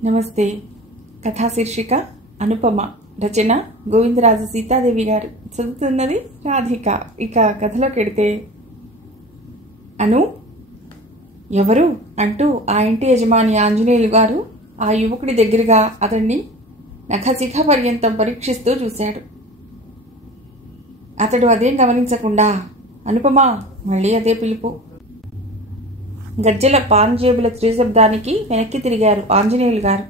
నమస్తే. కథా శీర్షిక అనుపమ. రచన గోవిందరాజు సీతాదేవి గారు. చదువుతున్నది రాధిక. ఇక కథలోకి వెడితే, అను ఎవరు అంటూ ఆ ఇంటి యజమాని ఆంజనేయులు గారు ఆ యువకుడి దగ్గరగా అతన్ని నఖశిఖ పర్యంతం పరీక్షిస్తూ చూశాడు. అతడు అదేం గమనించకుండా, అనుపమ మళ్ళీ అదే పిలుపు. గజ్జెల పాంజేబుల త్రిశబ్దానికి వెనక్కి తిరిగారు ఆంజనేయులు గారు.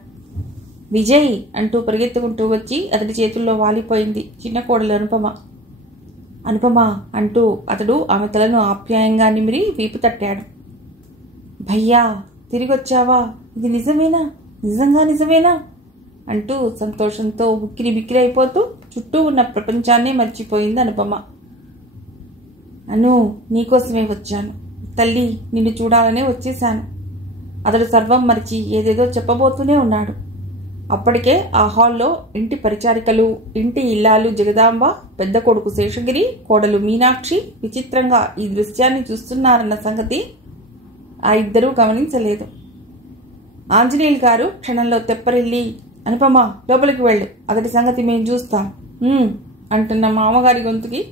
విజయ్ అంటూ పరిగెత్తుకుంటూ వచ్చి అతడి చేతుల్లో వాలిపోయింది చిన్న కోడలు అనుపమ. అనుపమ అంటూ అతడు ఆమె తలను ఆప్యాయంగా నిమిరి వీపు తట్టాడు. భయ్యా, తిరిగొచ్చావా? ఇది నిజమేనా? నిజంగా నిజమేనా అంటూ సంతోషంతో ఉక్కిరి బిక్కిరి అయిపోతూ చుట్టూ ఉన్న ప్రపంచాన్నే మర్చిపోయింది అనుపమ. అను, నీకోసమే వచ్చాను తల్లి, నిన్ను చూడాలనే వచ్చేశాను. అతడు సర్వం మరిచి ఏదేదో చెప్పబోతూనే ఉన్నాడు. అప్పటికే ఆ హాల్లో ఇంటి పరిచారికలు, ఇంటి ఇల్లాలు జగదాంబ, పెద్ద కొడుకు శేషగిరి, కోడలు మీనాక్షి విచిత్రంగా ఈ దృశ్యాన్ని చూస్తున్నారన్న సంగతి ఆ ఇద్దరూ గమనించలేదు. ఆంజనేయులు గారు క్షణంలో తెప్పరిల్లి, అనుపమ లోపలికి వెళ్ళు, అతడి సంగతి మేం చూస్తాం అంటున్న మామగారి గొంతుకి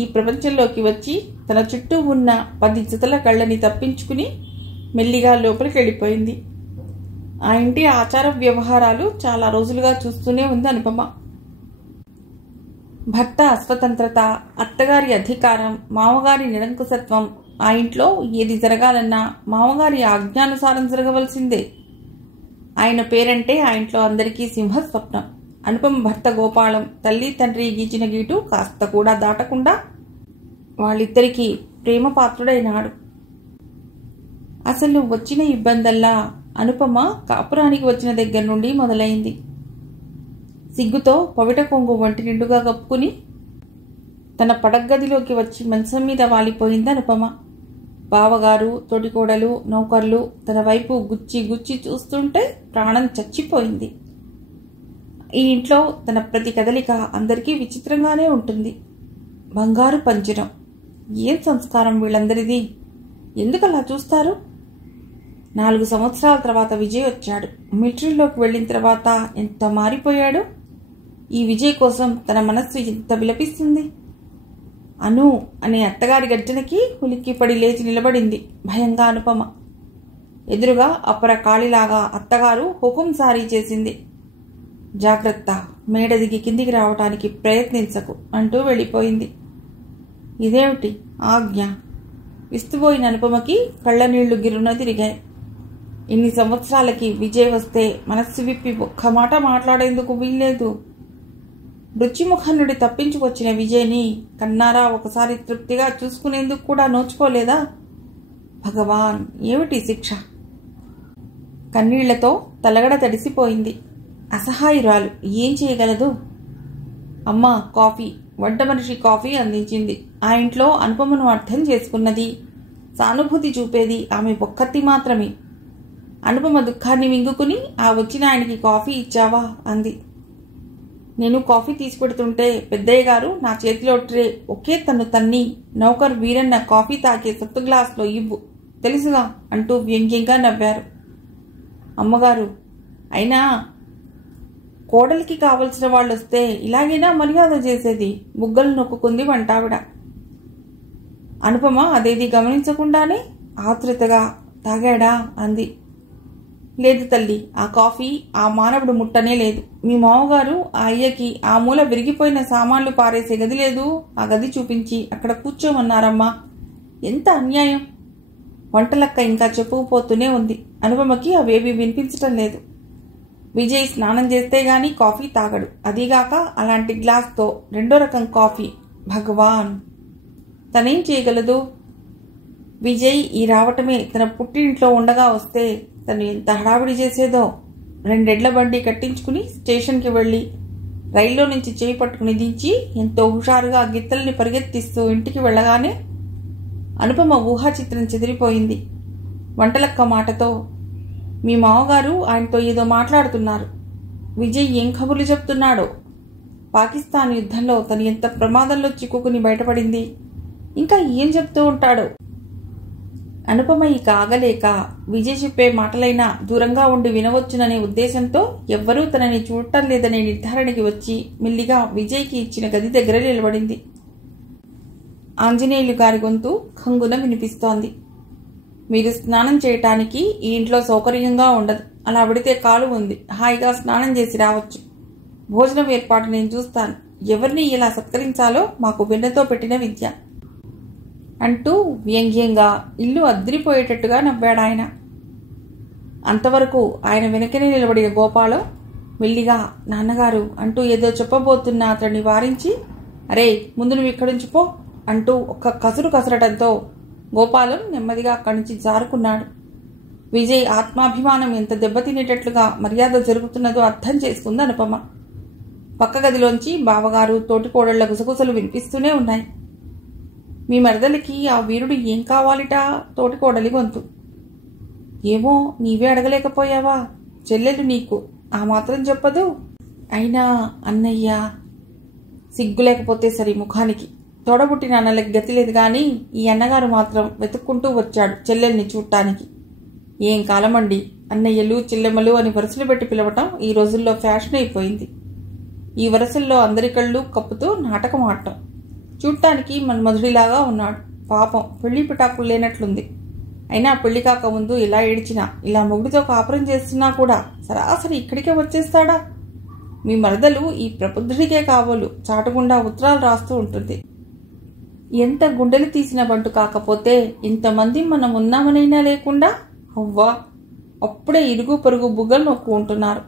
ఈ ప్రపంచంలోకి వచ్చి తన చుట్టూ ఉన్న 10 జతల కళ్ళని తప్పించుకుని మెల్లిగా లోపలికి వెళ్ళిపోయింది. ఆ ఇంటి ఆచార వ్యవహారాలు చాలా రోజులుగా చూస్తూనే ఉంది అనుపమ. భర్త అస్వతంత్రత, అత్తగారి అధికారం, మామగారి నిరంకుశత్వం, ఆ ఇంట్లో ఏది జరగాలన్నా మామగారి ఆజ్ఞానుసారం జరగవలసిందే. ఆయన పేరంటే ఆ ఇంట్లో అందరికీ సింహస్వప్నం. అనుపమ భర్త గోపాలం తల్లి తండ్రి గీచిన గీటు కాస్త కూడా దాటకుండా వాళ్ళిద్దరికీ ప్రేమ పాత్రుడైనాడు. అసలు వచ్చిన ఇబ్బందల్లా అనుపమ కాపురానికి వచ్చిన దగ్గర నుండి మొదలైంది. సిగ్గుతో పవిట కొంగు వంటి నిండుగా కప్పుకుని తన పడగ్గదిలోకి వచ్చి మంచం మీద వాలిపోయింది అనుపమ. బావగారు, తోటికోడలు, నౌకర్లు తన వైపు గుచ్చి గుచ్చి చూస్తుంటే ప్రాణం చచ్చిపోయింది. ఈ ఇంట్లో తన ప్రతి కదలిక అందరికీ విచిత్రంగానే ఉంటుంది. బంగారు పంజరం. ఏం సంస్కారం వీళ్ళందరిది? ఎందుకు అలా చూస్తారు? 4 సంవత్సరాల తర్వాత విజయ్ వచ్చాడు. మిలిటరీలోకి వెళ్ళిన తర్వాత ఎంత మారిపోయాడు. ఈ విజయ్ కోసం తన మనస్సు ఎంత విలపిస్తుంది. అను అనే అత్తగారి గర్జనకి ఉలిక్కిపడి లేచి నిలబడింది భయంగా అనుపమ. ఎదురుగా అపర కాళిలాగా అత్తగారు హుకుం సారీ చేసింది. జాగ్రత్త, మేడ దిగి కిందికి రావటానికి ప్రయత్నించకు అంటూ వెళ్ళిపోయింది. ఇదేమిటి ఆజ్ఞ? విస్తుపోయిన అనుపమకి కళ్ళ నీళ్లు గిర్రున తిరిగాయి. ఇన్ని సంవత్సరాలకి విజయ్ వస్తే మనస్సు విప్పి ఒక్క మాట మాట్లాడేందుకు వీల్లేదు. రుచిముఖం నుండి తప్పించుకొచ్చిన విజయ్ని కన్నారా ఒకసారి తృప్తిగా చూసుకునేందుకు కూడా నోచుకోలేదా? భగవాన్, ఏమిటి శిక్ష? కన్నీళ్లతో తలగడ తడిసిపోయింది. అసహాయురాలు ఏం చేయగలదు? అమ్మ కాఫీ, వంట మనిషి కాఫీ అందించింది. ఆ ఇంట్లో అనుపమను అర్థం చేసుకున్నది, సానుభూతి చూపేది ఆమె ఒక్కతి మాత్రమే. అనుపమ దుఃఖాన్ని మింగుకుని ఆ వచ్చిన ఆయనకి కాఫీ ఇచ్చావా అంది. నేను కాఫీ తీసుకెడుతుంటే పెద్దయ్య గారు నా చేతిలో ట్రే ఒకే తన్ను తన్ని, నౌకర్ వీరన్న కాఫీ తాగే సత్తు గ్లాసులో ఇవ్వు తెలుసుగా అంటూ వ్యంగ్యంగా నవ్వారు. అమ్మగారు, అయినా కోడలికి కావలసిన వాళ్ళు వస్తే ఇలాగైనా మర్యాద చేసేది, బుగ్గలు నొక్కుంది వంటావిడ. అనుపమ అదేది గమనించకుండానే ఆతృతగా, తాగాడా అంది. లేదు తల్లి, ఆ కాఫీ ఆ మానవుడు ముట్టనే లేదు. మీ మామగారు ఆ అయ్యకి ఆ మూల విరిగిపోయిన సామాన్లు పారేసే గది లేదు, ఆ గది చూపించి అక్కడ కూర్చోమన్నారమ్మా. ఎంత అన్యాయం! వంటలక్క ఇంకా చెప్పుకుపోతూనే ఉంది. అనుపమకి అవేవి వినిపించటం లేదు. విజయ్ స్నానం చేస్తే గాని కాఫీ తాగడు, అదీగాక అలాంటి గ్లాస్తో 2వ రకం కాఫీ. భగవాన్, తనేం చేయగలదు? విజయ్ ఈ రావటమే తన పుట్టింట్లో ఉండగా వస్తే తను ఎంత హడావిడి చేసేదో. 2 ఎడ్ల బండి కట్టించుకుని స్టేషన్కి వెళ్ళి రైల్లో నుంచి చేయి పట్టుకుని దించి ఎంతో హుషారుగా గిత్తల్ని పరిగెత్తిస్తూ ఇంటికి వెళ్ళగానే అనుపమ ఊహాచిత్రం చెదిరిపోయింది. వంటలక్క మాటతో, మీ మామగారు ఆయనతో ఏదో మాట్లాడుతున్నారు. విజయ్ ఏం కబుర్లు చెప్తున్నాడో. పాకిస్తాన్ యుద్ధంలో తను ఎంత ప్రమాదంలో చిక్కుకుని బయటపడింది. ఇంకా ఏం చెప్తూ ఉంటాడో. అనుపమ ఇక ఆగలేక విజయ్ చెప్పే మాటలైనా దూరంగా ఉండి వినవచ్చుననే ఉద్దేశంతో ఎవ్వరూ తనని చూడటం లేదనే నిర్ధారణకి వచ్చి మెల్లిగా విజయ్కి ఇచ్చిన గది దగ్గర నిలబడింది. ఆంజనేయులు గారి గొంతు ఖంగున వినిపిస్తోంది. మీరు స్నానం చేయటానికి ఈ ఇంట్లో సౌకర్యంగా ఉండదు. అలా విడితే కాలు ఉంది. హాయిగా స్నానం చేసి రావచ్చు. భోజనం ఏర్పాటు నేను చూస్తాను. ఎవరిని ఎలా సత్కరించాలో మాకు వెన్నతో పెట్టిన విద్య అంటూ వ్యంగ్యంగా ఇల్లు అద్దిరిపోయేటట్టుగా నవ్వాడాయన. అంతవరకు ఆయన వెనకనే నిలబడిన గోపాలం మెల్లిగా నాన్నగారు అంటూ ఏదో చెప్పబోతున్న అతడిని వారించి, అరే ముందు నువ్వు ఇక్కడుంచి పో అంటూ ఒక్క కసురు కసరటంతో గోపాలం నెమ్మదిగా అక్కడి నుంచి జారుకున్నాడు. విజయ్ ఆత్మాభిమానం ఎంత దెబ్బతినేటట్లుగా మర్యాద జరుగుతున్నదో అర్థం చేసుకుంది అనుపమ. పక్క గదిలోంచి బావగారు తోటికోడళ్ల గుసగుసలు వినిపిస్తూనే ఉన్నాయి. మీ మరదలికి ఆ వీరుడు ఏం కావాలిటా? తోటికోడలి గొంతు. ఏమో నీవే అడగలేకపోయావా? చెల్లెలు నీకు ఆ మాత్రం చెప్పదు. అయినా అన్నయ్య సిగ్గు లేకపోతే సరి ముఖానికి. తోడబుట్టిన అన్నలకి గతి లేదు గాని ఈ అన్నగారు మాత్రం వెతుక్కుంటూ వచ్చాడు చెల్లెల్ని చూడటానికి. ఏం కాలమండి, అన్నయ్యలు చెల్లెమ్మలు అని వరుసలు పెట్టి పిలవటం ఈ రోజుల్లో ఫ్యాషన్ అయిపోయింది. ఈ వరుసల్లో అందరి కళ్ళు కప్పుతూ నాటకం ఆడటం. చూడటానికి మన్మధుడిలాగా ఉన్నాడు. పాపం పెళ్లి పిటాకులు లేనట్లుంది. అయినా పెళ్లి కాక ముందు ఇలా ఏడ్చినా, ఇలా మొగుడితో కాపురం చేస్తున్నా కూడా సరాసరి ఇక్కడికే వచ్చేస్తాడా? మీ మరదలు ఈ ప్రబుద్ధుడికే కాబోలు చాటుగుండా ఉత్తరాలు రాస్తూ ఉంటుంది. ఎంత గుండెలు తీసిన బంటు కాకపోతే ఇంతమంది మనం ఉన్నామనైనా లేకుండా అవ్వా అప్పుడే ఇరుగు పొరుగు బుగ్గలు నొక్కుంటున్నారు.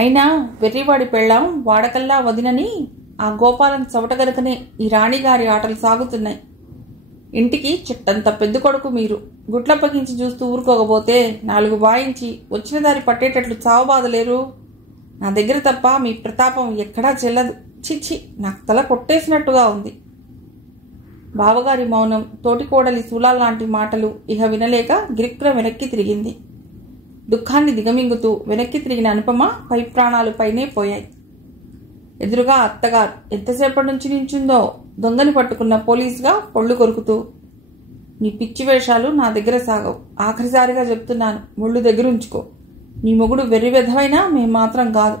అయినా వెర్రివాడి పెళ్ళాం వాడకల్లా వదినని ఆ గోపాలం చవటగలకనే ఈ రాణిగారి ఆటలు సాగుతున్నాయి. ఇంటికి చిట్టంత పెద్ద కొడుకు మీరు గుట్లప్పగించి చూస్తూ ఊరుకోకపోతే 4 వాయించి వచ్చిన దారి పట్టేటట్లు చావబాదలేరు. నా దగ్గర తప్ప మీ ప్రతాపం ఎక్కడా చెల్లదు. చిచ్చి నాకు తల కొట్టేసినట్టుగా ఉంది. బావగారి మౌనం, తోటికోడలి శూలాల్లాంటి మాటలు ఇహ వినలేక గిరిక్ర వెనక్కి తిరిగింది. దుఃఖాన్ని దిగమింగుతూ వెనక్కి తిరిగిన అనుపమ పై ప్రాణాలు పైనే పోయాయి. ఎదురుగా అత్తగారు ఎంతసేపటి నుంచి నించుందో దొంగని పట్టుకున్న పోలీసుగా పొళ్ళు కొరుకుతూ, నీ పిచ్చి వేషాలు నా దగ్గర సాగవు. ఆఖరిసారిగా చెప్తున్నాను, ముళ్ళు దగ్గరుంచుకో. నీ మొగుడు వెర్రి వెధవైనా మేం మాత్రం కాదు.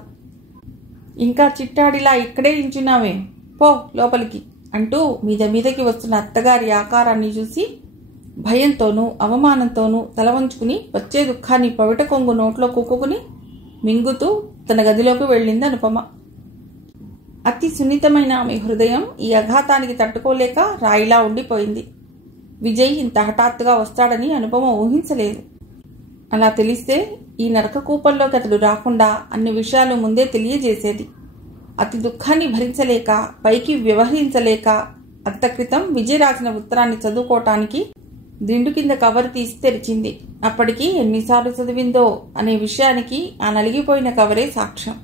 ఇంకా చిట్టాడిలా ఇక్కడే నించున్నావే, పో లోపలికి అంటూ మీద మీదకి వస్తున్న అత్తగారి ఆకారాన్ని చూసి భయంతోనూ అవమానంతోనూ తల వంచుకుని వచ్చే దుఃఖాన్ని పవిట కొంగు నోట్లో కుక్కుని మింగుతూ తన గదిలోకి వెళ్ళింది అనుపమ. అతి సున్నితమైన ఆమె హృదయం ఈ అఘాతానికి తట్టుకోలేక రాయిలా ఉండిపోయింది. విజయ్ ఇంత హఠాత్తుగా వస్తాడని అనుపమ ఊహించలేదు. అలా తెలిస్తే ఈ నరక కూపంలోకి అతడు రాకుండా అన్ని విషయాలు ముందే తెలియజేసేది. అతి దుఃఖాన్ని భరించలేక పైకి వ్యవహరించలేక అంత క్రితం విజయ్ రాసిన ఉత్తరాన్ని చదువుకోవటానికి దిండు కింద కవర్ తీసి తెరిచింది. అప్పటికి ఎన్నిసార్లు చదివిందో అనే విషయానికి ఆ నలిగిపోయిన కవరే సాక్ష్యం.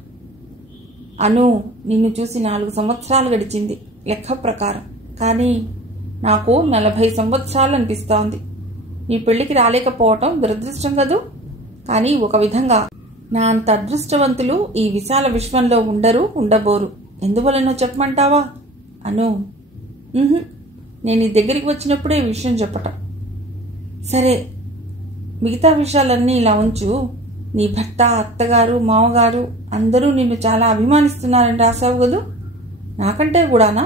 అను, నిన్ను చూసి 4 సంవత్సరాలు గడిచింది లెక్క ప్రకారం. కానీ నాకు 40 సంవత్సరాలు అనిపిస్తోంది. నీ పెళ్లికి రాలేకపోవటం దురదృష్టం కదూ. కానీ ఒక విధంగా నా అంత అదృష్టవంతులు ఈ విశాల విశ్వంలో ఉండరు, ఉండబోరు. ఎందువలనో చెప్పమంటావా? అను, నేను ఈ దగ్గరికి వచ్చినప్పుడే ఈ విషయం చెప్పటం. సరే, మిగతా విషయాలన్నీ ఇలా ఉంచు. నీ భర్త, అత్తగారు, మామగారు అందరూ నిన్ను చాలా అభిమానిస్తున్నారని రాసావు కదూ. నాకంటే కూడానా?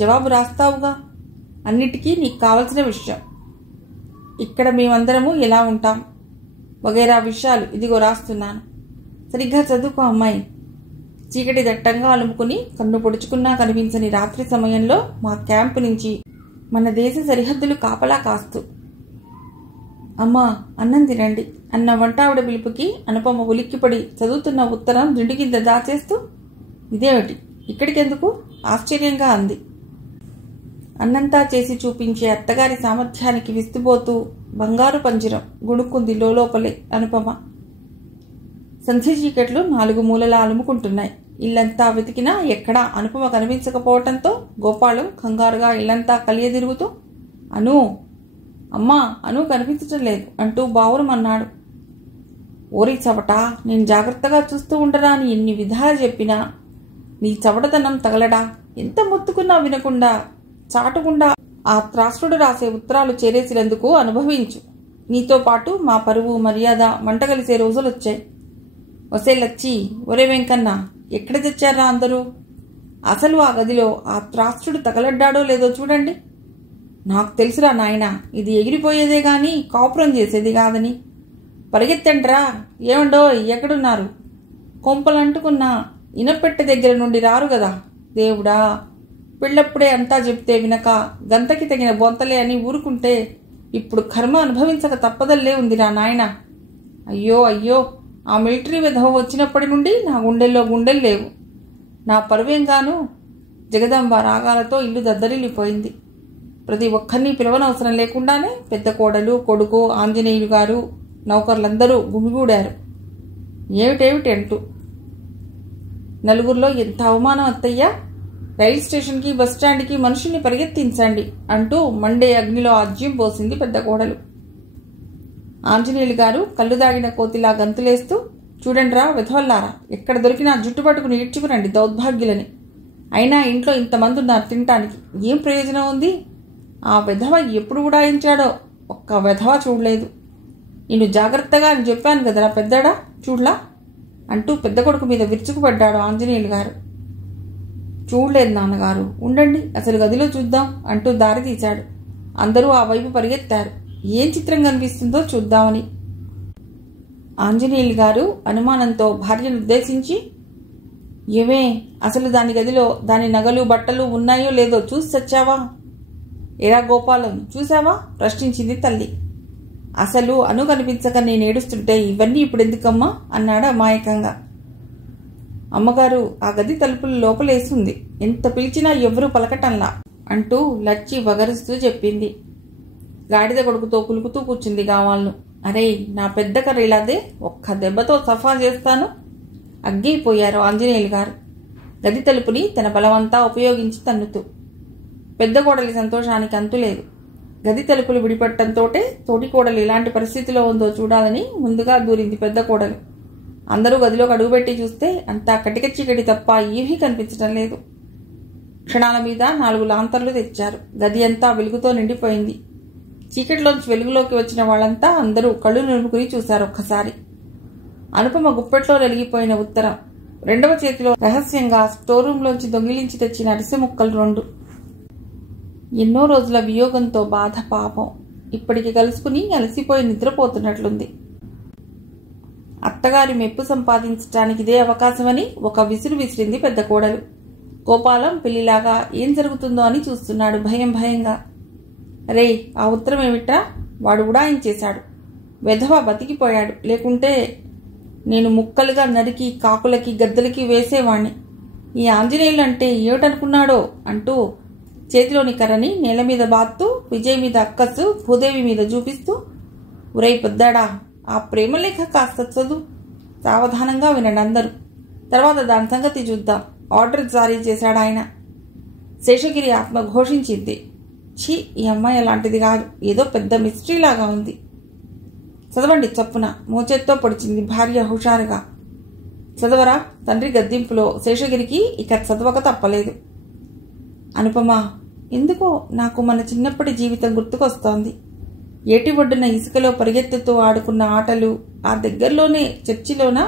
జవాబు రాస్తావుగా. అన్నిటికీ నీకు కావలసిన విషయం. ఇక్కడ మేమందరము ఎలా ఉంటాం వగైరా విషయాలు ఇదిగో రాస్తున్నాను. సరిగ్గా చదువుకో అమ్మాయి. చీకటి దట్టంగా అలుముకుని కన్ను పొడుచుకున్నా కనిపించని రాత్రి సమయంలో మా క్యాంపు నుంచి మన దేశ సరిహద్దులు కాపలా కాస్తూ. అమ్మా, అన్నం తినండి అన్న వంటావిడ పిలుపుకి అనుపమ ఉలిక్కిపడి చదువుతున్న ఉత్తరం దిండు కింద దాచేస్తూ, ఇదేమిటి ఇక్కడికెందుకు ఆశ్చర్యంగా అంది. అన్నంతా చేసి చూపించే అత్తగారి సామర్థ్యానికి విస్తుపోతూ బంగారు పంజరం గుణుక్కుంది లోపలే అనుపమ. సంధ్య చీకట్లు 4 మూలలా అలుముకుంటున్నాయి. ఇల్లంతా వెతికినా ఎక్కడా అనుపమ కనిపించకపోవటంతో గోపాలం కంగారుగా ఇల్లంతా కలియదిరుగుతూ, అను, అమ్మా, అను కనిపించటం లేదు అంటూ బావురమన్నాడు. ఓరి చవటా, నేను జాగ్రత్తగా చూస్తూ ఉండరా అని ఎన్ని విధాలు చెప్పినా నీ చవటతనం తగలడా. ఎంత మొత్తుకున్నా వినకుండా చాటుకుండా ఆ త్రాసుడు రాసే ఉత్తరాలు చేరేసినందుకు అనుభవించు. నీతో పాటు మా పరువు మర్యాద మంటగలిసే రోజులొచ్చాయి. ఒసే లచ్చి, ఒరే వెంకన్న, ఎక్కడ తెచ్చారా అందరూ? అసలు ఆ గదిలో ఆ త్రాసుడు తగలడ్డాడో లేదో చూడండి. నాకు తెలుసురా నాయనా, ఇది ఎగిరిపోయేదే గాని కాపురం చేసేది కాదని. పరిగెత్తండ్రా. ఏమండో, ఎక్కడున్నారు? కొంపలంటుకున్న ఇనపెట్టె దగ్గర నుండి రారు గదా. దేవుడా, పెళ్ళప్పుడే అంతా చెప్తే వినక గంతకి తగిన బొంతలే అని ఊరుకుంటే ఇప్పుడు కర్మ అనుభవించక తప్పదల్లే ఉందిరా నాయన. అయ్యో అయ్యో, ఆ మిలిటరీ విధవ వచ్చినప్పటి నుండి నా గుండెల్లో గుండెలు లేవు. నా పరువేంగాను. జగదంబ రాగాలతో ఇల్లు దద్దరిల్లిపోయింది. ప్రతి ఒక్కరినీ పిలవనవసరం లేకుండానే పెద్ద కోడలు, కొడుకు, ఆంజనేయులు గారు, నౌకర్లందరూ గుమిగూడారు. ఏమిటేమిటి అంటూ. నలుగురిలో ఎంత అవమానం అత్తయ్యా! రైలు స్టేషన్కి, బస్టాండ్కి మనుషుల్ని పరిగెత్తించండి అంటూ మండే అగ్నిలో ఆజ్యం పోసింది పెద్ద కోడలు. ఆంజనేయులు గారు కళ్ళు దాగిన కోతిలా గంతులేస్తూ, చూడండిరా విధవల్లారా, ఎక్కడ దొరికినా జుట్టు పట్టుకుని ఈడ్చుకురండి దౌర్భాగ్యులని. అయినా ఇంట్లో ఇంతమంది ఉన్నారు తినటానికి, ఏం ప్రయోజనం ఉంది? ఆ విధవ ఎప్పుడు ఉడాయించాడో ఒక్క విధవ చూడలేదు. నేను జాగ్రత్తగా అని చెప్పాను కదరా పెద్దడా, చూడ్లా అంటూ పెద్ద కొడుకు మీద విరుచుకుపడ్డాడు ఆంజనేయులు గారు. చూడలేదు నాన్నగారు, ఉండండి అసలు గదిలో చూద్దాం అంటూ దారి తీశాడు. అందరూ ఆ వైపు పరిగెత్తారు. ఏం చిత్రం కనిపిస్తుందో చూద్దామని. ఆంజనేయులు గారు అనుమానంతో భార్యను ఉద్దేశించి, ఏమే, అసలు దాని గదిలో దాని నగలు బట్టలు ఉన్నాయో లేదో చూసి చచ్చావా? ఎరా గోపాలం, చూసావా? ప్రశ్నించింది తల్లి. అసలు అను కనిపించక నేనేడుస్తుంటే ఇవన్నీ ఇప్పుడెందుకమ్మా అన్నాడు అమాయకంగా. అమ్మగారు, ఆ గది తలుపులు లోపలేసింది, ఎంత పిలిచినా ఎవరూ పలకటంలా అంటూ లచ్చి వగరుస్తూ చెప్పింది. గాడిద కొడుకుతో కులుకుతూ కూర్చుంది గావాలను. అరే, నా పెద్ద కర్రీలాదే ఒక్క దెబ్బతో సఫా చేస్తాను. అగ్గైపోయారు ఆంజనేయులు గారు, గది తలుపుని తన బలమంతా ఉపయోగించి తన్నుతూ. పెద్ద కోడలి సంతోషానికి అంతులేదు. గది తలుపులు విడిపట్టంతోటే తోటి కోడలు ఎలాంటి పరిస్థితిలో ఉందో చూడాలని ముందుగా దూరింది పెద్ద కోడలు. అందరూ గదిలోకి అడుగుపెట్టి చూస్తే అంతా కటిక చీకటి తప్ప ఏమీ కనిపించడం లేదు. క్షణాల మీద 4 లాంతర్లు తెచ్చారు. గది అంతా వెలుగుతో నిండిపోయింది. చీకటిలోంచి వెలుగులోకి వచ్చిన వాళ్ళంతా అందరూ కళ్ళు నిలుపుకుని చూశారు ఒక్కసారి. అనుపమ గుప్పెట్లో వెలిగిపోయిన ఉత్తరం, రెండవ చేతిలో రహస్యంగా స్టోర్ రూంలోంచి దొంగిలించి తెచ్చిన అరిసె ముక్కలు 2. ఎన్నో రోజుల వియోగంతో బాధ పాపం. ఇప్పటికి కలుసుకుని అలసిపోయి నిద్రపోతున్నట్లుంది. అత్తగారి మెప్పు సంపాదించడానికి ఇదే అవకాశమని ఒక విసురు విసిరింది పెద్ద కోడలు. గోపాలం పిల్లిలాగా ఏం జరుగుతుందో అని చూస్తున్నాడు భయం భయంగా. రే, ఆ ఉత్తరం ఏమిట్రా? వాడు ఉడాయించేశాడు. వెధవ బతికిపోయాడు, లేకుంటే నేను ముక్కలుగా నరికి కాకులకి గద్దలకి వేసేవాణ్ణి. ఈ ఆంజనేయులు అంటే ఏమిటనుకున్నాడో అంటూ చేతిలోని కర్రని నేల మీద బాత్తూ విజయ్ మీద అక్కసు, భూదేవి మీద చూపిస్తూ, ఉరై పొద్దాడా, ఆ ప్రేమలేఖ కాస్త చదువు. సావధానంగా వినండి అందరూ, తర్వాత దాని సంగతి చూద్దాం. ఆర్డర్ జారీ చేశాడు ఆయన. శేషగిరి ఆత్మ ఘోషించింది. ఛీ, ఈ అమ్మాయి అలాంటిది కాదు, ఏదో పెద్ద మిస్టరీలాగా ఉంది. చదవండి చప్పున, మోచేత్తో పొడిచింది భార్య హుషారుగా. చదవరా తండ్రి గద్దింపులో శేషగిరికి ఇక చదవక తప్పలేదు. అనుపమ, ఎందుకో నాకు మన చిన్నప్పటి జీవితం గుర్తుకొస్తోంది. ఏటి ఒడ్డున ఇసుకలో పరిగెత్తుతూ ఆడుకున్న ఆటలు, ఆ దగ్గరలోనే చర్చిలోన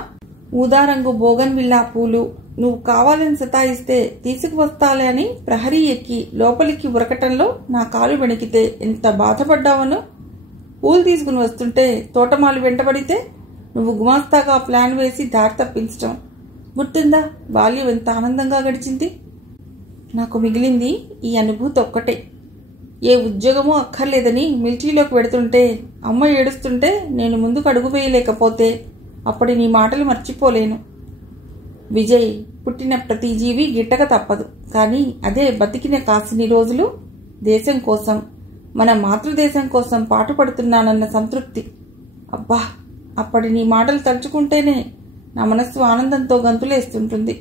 ఊదారంగు బోగన్విల్లా పూలు, నువ్వు కావాలని సతాయిస్తే తీసుకువస్తాలే అని ప్రహరీ ఎక్కి లోపలికి ఉరకటంలో నా కాలు వెణికితే ఎంత బాధపడ్డావనో. పూలు తీసుకుని వస్తుంటే తోటమాలు వెంటబడితే నువ్వు గుమాస్తాగా ప్లాన్ వేసి దారి తప్పించటం గుర్తుందా? బాల్యం ఎంత ఆనందంగా గడిచింది. నాకు మిగిలింది ఈ అనుభూతి ఒక్కటే. ఏ ఉద్యోగమూ అక్కర్లేదని మిలిటరీలోకి వెడుతుంటే అమ్మ ఏడుస్తుంటే నేను ముందుకు అడుగు వేయలేకపోతే అప్పటి నీ మాటలు మర్చిపోలేను. విజయ్, పుట్టిన ప్రతి జీవి గిట్టక తప్పదు, కానీ అదే బతికిన కాసిని రోజులు దేశం కోసం, మన మాతృదేశం కోసం పాటుపడుతున్నానన్న సంతృప్తి. అబ్బా, అప్పటి నీ మాటలు తలుచుకుంటేనే నా మనస్సు ఆనందంతో గంతులేస్తుంటుంది.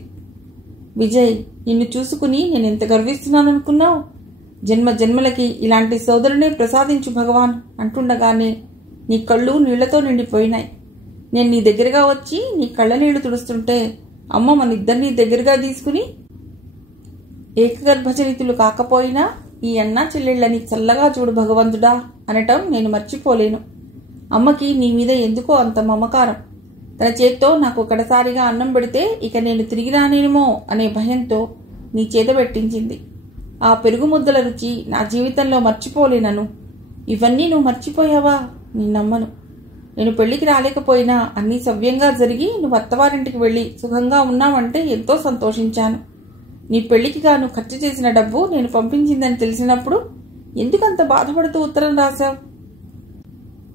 విజయ్, నిన్ను చూసుకుని నేనెంత గర్విస్తున్నాననుకున్నావు? జన్మ జన్మలకి ఇలాంటి సోదరునే ప్రసాదించు భగవాన్ అంటుండగానే నీ కళ్ళు నీళ్లతో నిండిపోయినాయి. నేను నీ దగ్గరగా వచ్చి నీ కళ్ళ నీళ్లు తుడుస్తుంటే అమ్మ మన ఇద్దరినీ దగ్గరగా తీసుకుని ఏకగర్భజనితులు కాకపోయినా ఈ అన్నా చెల్లెళ్ళని చల్లగా చూడు భగవంతుడా అనటం నేను మర్చిపోలేను. అమ్మకి నీ మీద ఎందుకో అంత మమకారం. తన చేత్తో నాకు ఒకటిసారిగా అన్నం పెడితే ఇక నేను తిరిగి రానేమో అనే భయంతో నీ చేత పెట్టించింది. ఆ పెరుగు ముద్దల రుచి నా జీవితంలో మర్చిపోలేనను. ఇవన్నీ నువ్వు మర్చిపోయావా? నీ నమ్మను. నేను పెళ్లికి రాలేకపోయినా అన్నీ సవ్యంగా జరిగి నువ్వు అత్తవారింటికి వెళ్ళి సుఖంగా ఉన్నావంటే ఎంతో సంతోషించాను. నీ పెళ్లికి గాను ఖర్చు చేసిన డబ్బు నేను పంపించిందని తెలిసినప్పుడు ఎందుకంత బాధపడుతూ ఉత్తరం రాశావు?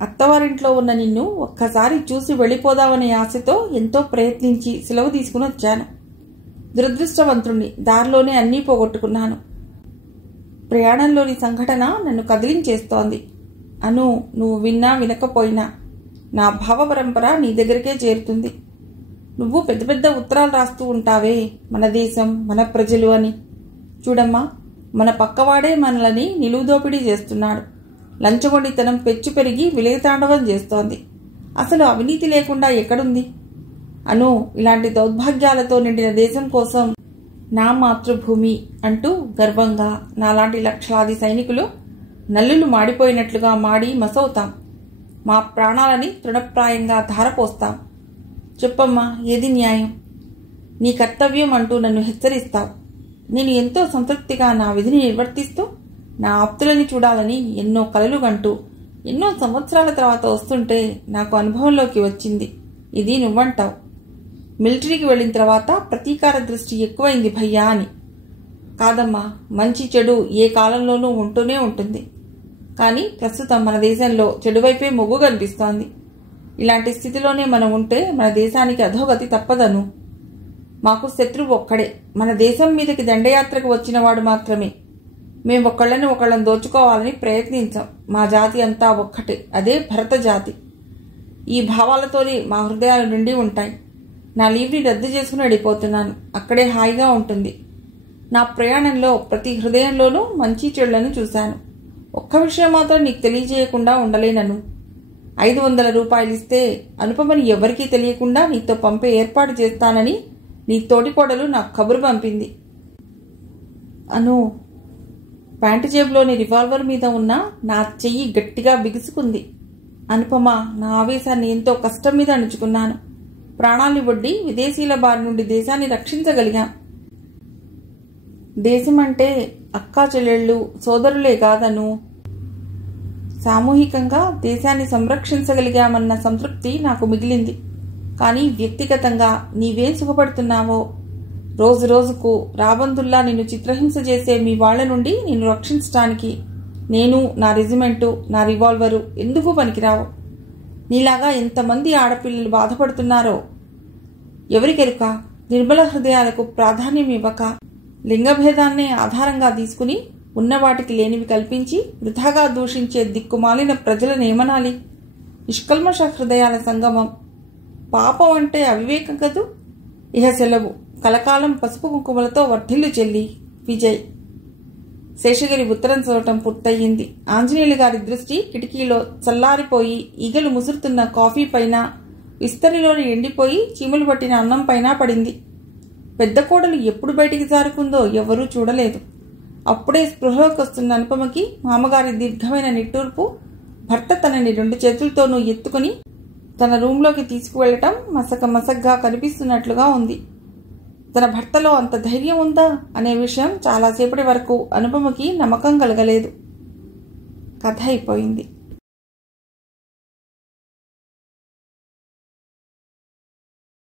అత్తవారింట్లో ఉన్న నిన్ను ఒక్కసారి చూసి వెళ్ళిపోదామనే ఆశతో ఎంతో ప్రయత్నించి సెలవు తీసుకుని వచ్చాను. దురదృష్టవంతుణ్ణి, దారిలోనే అన్నీ పోగొట్టుకున్నాను. ప్రయాణంలోని సంఘటన నన్ను కదిలించేస్తోంది. అను, నువ్వు విన్నా వినకపోయినా నా భావ పరంపర నీ దగ్గరికే చేరుతుంది. నువ్వు పెద్ద పెద్ద ఉత్తరాలు రాస్తూ ఉంటావే, మన దేశం, మన ప్రజలు అని. చూడమ్మా, మన పక్కవాడే మనలని నిలువుదోపిడీ చేస్తున్నాడు. లంచగొండితనం పెచ్చు పెరిగి విలయతాండవం చేస్తోంది. అసలు అవినీతి లేకుండా ఎక్కడుంది? అను, ఇలాంటి దౌర్భాగ్యాలతో నిండిన దేశం కోసం నా మాతృభూమి అంటూ గర్వంగా నాలాంటి లక్షలాది సైనికులు నల్లులు మాడిపోయినట్లుగా మాడి మసవుతాం. మా ప్రాణాలని తృణప్రాయంగా ధారపోస్తాం. చెప్పమ్మా, ఏది న్యాయం? నీ కర్తవ్యం అంటూ నన్ను హెచ్చరిస్తావు. నేను ఎంతో సంతృప్తిగా నా విధిని నిర్వర్తిస్తూ నా ఆప్తులని చూడాలని ఎన్నో కలలు కంటూ ఎన్నో సంవత్సరాల తర్వాత వస్తుంటే నాకు అనుభవంలోకి వచ్చింది ఇది నువ్వంటావు. మిలిటరీకి వెళ్ళిన తర్వాత ప్రతీకార దృష్టి ఎక్కువైంది భయ్యా అని. కాదమ్మా, మంచి చెడు ఏ కాలంలోనూ ఉంటూనే ఉంటుంది. కానీ ప్రస్తుతం మన దేశంలో చెడువైపే మొగ్గు కనిపిస్తోంది. ఇలాంటి స్థితిలోనే మనం ఉంటే మన దేశానికి అధోగతి తప్పదను. మాకు శత్రువు ఒక్కడే, మన దేశం మీదకి దండయాత్రకు వచ్చినవాడు మాత్రమే. మేము ఒకళ్ళని ఒకళ్ళని దోచుకోవాలని ప్రయత్నించాం. మా జాతి అంతా ఒక్కటే, అదే భరత జాతి. ఈ భావాలతోనే మా హృదయాలు నిండి ఉంటాయి. నా లీవ్ని రద్దు చేసుకుని వెళ్ళిపోతున్నాను. అక్కడే హాయిగా ఉంటుంది. నా ప్రయాణంలో ప్రతి హృదయంలోనూ మంచి చెడులను చూశాను. ఒక్క విషయం మాత్రం నీకు తెలియజేయకుండా ఉండలేనను. 500 రూపాయలు ఇస్తే అనుపమని ఎవరికీ తెలియకుండా నీతో పంపే ఏర్పాటు చేస్తానని నీ తోటికోడలు నాకు కబురు పంపింది. అను, ప్యాంటు జేబులోని రివాల్వర్ మీద ఉన్న నా చెయ్యి గట్టిగా బిగుసుకుంది. అనుపమ, నా ఆవేశాన్ని ఎంతో కష్టం మీద అణుచుకున్నాను. ప్రాణాల్ని వడ్డి విదేశీయుల బారి నుండి దేశాన్ని రక్షించగలిగాం. దేశమంటే అక్కా చెల్లెళ్ళు, సోదరులే కాదను. సామూహికంగా దేశాన్ని సంరక్షించగలిగామన్న సంతృప్తి నాకు మిగిలింది. కానీ వ్యక్తిగతంగా నీవేం సుఖపడుతున్నావో, రోజు రోజుకు రాబందుల్లా నిన్ను చిత్రహింస చేసే మీ వాళ్ల నుండి నిన్ను రక్షించడానికి నేను, నా రెజిమెంటు, నా రివాల్వరు ఎందుకు పనికిరావు. నీలాగా ఎంతమంది ఆడపిల్లలు బాధపడుతున్నారో ఎవరికెరుక. నిర్మల హృదయాలకు ప్రాధాన్యం ఇవ్వక లింగభేదాన్నే ఆధారంగా తీసుకుని ఉన్నవాటికి లేనివి కల్పించి వృధాగా దూషించే దిక్కుమాలిన ప్రజలనేమనాలి? నిష్కల్మష హృదయాల సంగమం. పాపం అంటే అవివేకం కదూ. ఇహ సెలవు. కలకాలం పసుపు కుంకుమలతో వర్ధిల్లు చెల్లి. విజయ్. శేషగిరి ఉత్తరం చదవటం పూర్తయింది. ఆంజనేయులు గారి దృష్టి కిటికీలో చల్లారిపోయి ఈగలు ముసురుతున్న కాఫీ పైన, విస్తరిలోని ఎండిపోయి చీమలు పట్టిన అన్నం పైన పడింది. పెద్ద కోడలు ఎప్పుడు బయటికి జారుకుందో ఎవరూ చూడలేదు. అప్పుడే స్పృహలోకి వస్తున్న అనుపమకి మామగారి దీర్ఘమైన నిట్టూర్పు, భర్త తనని 2 చేతులతోనూ ఎత్తుకుని తన రూంలోకి తీసుకువెళ్లటం మసకగా కనిపిస్తున్నట్లుగా ఉంది. తన భర్తలో అంత ధైర్యం ఉందా అనే విషయం చాలాసేపటి వరకు అనుపమకి నమ్మకం కలగలేదు. కథ అయిపోయింది.